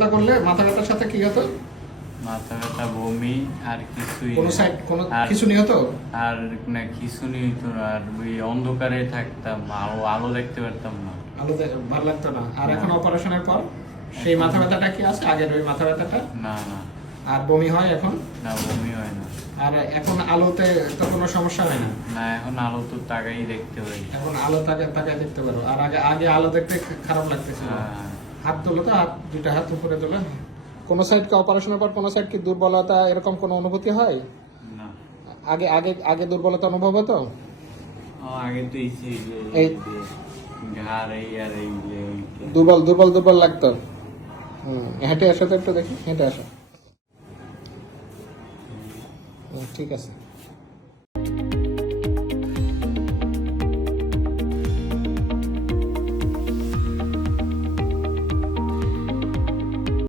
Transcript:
ব্যথা করলে মাথা ব্যথার সাথে কি হতো? মাথা ব্যথা বমি আর কিছুই কোনো সাইড কোনো কিছু আর না কিছু না, আর ওই অন্ধকারে থাকতাম আলো আলো দেখতে পারতাম না। আলোতে ভালো লাগতো না। আর এখন অপারেশনের পর সেই মাথা ব্যথাটা কি আছে? আগের ওই মাথা ব্যথাটা? না না। আর বমি হয় এখন? না বমি হয় না। আর এখন আলোতে তো কোনো সমস্যা হয় না? না এখন আলো তো তাকাই দেখতে পাই এখন আলো তাকে তাকে দেখতে পারো। আর আগে আগে আলো দেখতে খারাপ লাগতেছিল। হ্যাঁ। হাত তোলো তো হাত দুইটা হাত উপরে তোলো। কোনো সাইড কি অপারেশনের পর কোনো সাইড কি দুর্বলতা এরকম কোনো অনুভূতি হয়? না। আগে আগে আগে দুর্বলতা অনুভব হতো? আগে তো এই দুর্বল দুর্বল দুর্বল লাগতো। হুম হেঁটে আসো তো একটু দেখি হেঁটে আসো হুম, ঠিক আছে।